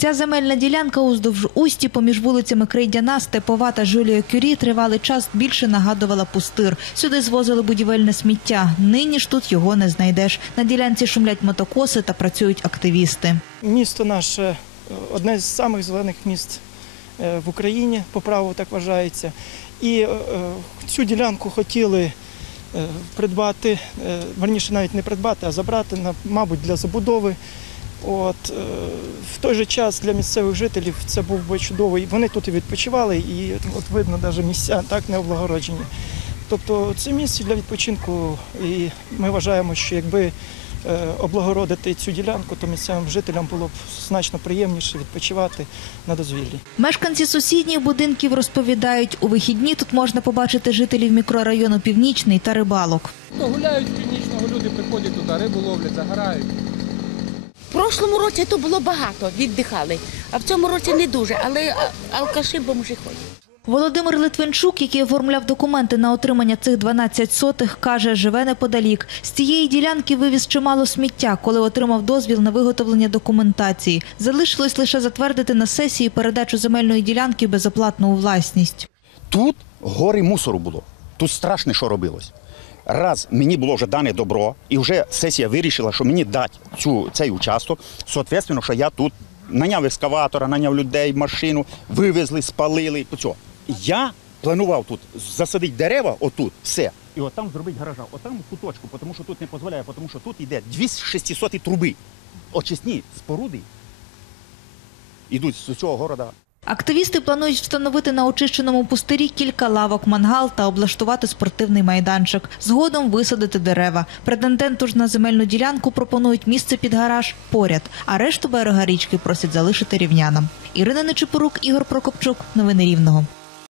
Ця земельна ділянка уздовж усті поміж вулицями Крейдяна, Степова та Жулія Кюрі тривалий час більше нагадувала пустир. Сюди звозили будівельне сміття. Нині ж тут його не знайдеш. На ділянці шумлять мотокоси та працюють активісти. Місто наше е, одне з самих зелених міст е, в Україні, по праву так вважається. І е, цю ділянку хотіли придбати, верніше навіть не придбати, а забрати, мабуть, для забудови. От, е, в той же час для місцевих жителів це був би чудовий. Вони тут і відпочивали, і от видно навіть місця так не облагороджені. Тобто це місце для відпочинку, і ми вважаємо, що якби е, облагородити цю ділянку, то місцевим жителям було б значно приємніше відпочивати на дозвіллі. Мешканці сусідніх будинків розповідають, у вихідні тут можна побачити жителів мікрорайону Північний та рибалок. Ну, гуляють з північного, люди приходять туди, рибу ловлять, загорають. В прошлому році то було багато, віддихали, а в цьому році не дуже, але алкаші бомжі ходять. Володимир Литвинчук, який оформляв документи на отримання цих 12 сотих, каже, живе неподалік. З цієї ділянки вивіз чимало сміття, коли отримав дозвіл на виготовлення документації. Залишилось лише затвердити на сесії передачу земельної ділянки безоплатно у власність. Тут гори мусору було. Тут страшне, що робилось. Раз мені було вже дане добро, і вже сесія вирішила, що мені дати цю, цей участок. Соответственно, що я тут наняв ескаватора, наняв людей, машину, вивезли, спалили. Все. Я планував тут засадити дерева, отут, все. І от там зробити гаража, отам в куточку, тому що тут не дозволяє, тому що тут йде 2600 труби. Очисні споруди йдуть з цього города. Активісти планують встановити на очищеному пустирі кілька лавок, мангал та облаштувати спортивний майданчик. Згодом висадити дерева. Претенденту ж на земельну ділянку пропонують місце під гараж поряд, а решту берега річки просять залишити рівнянам. Ірина Нечипорук, Ігор Прокопчук. Новини Рівного.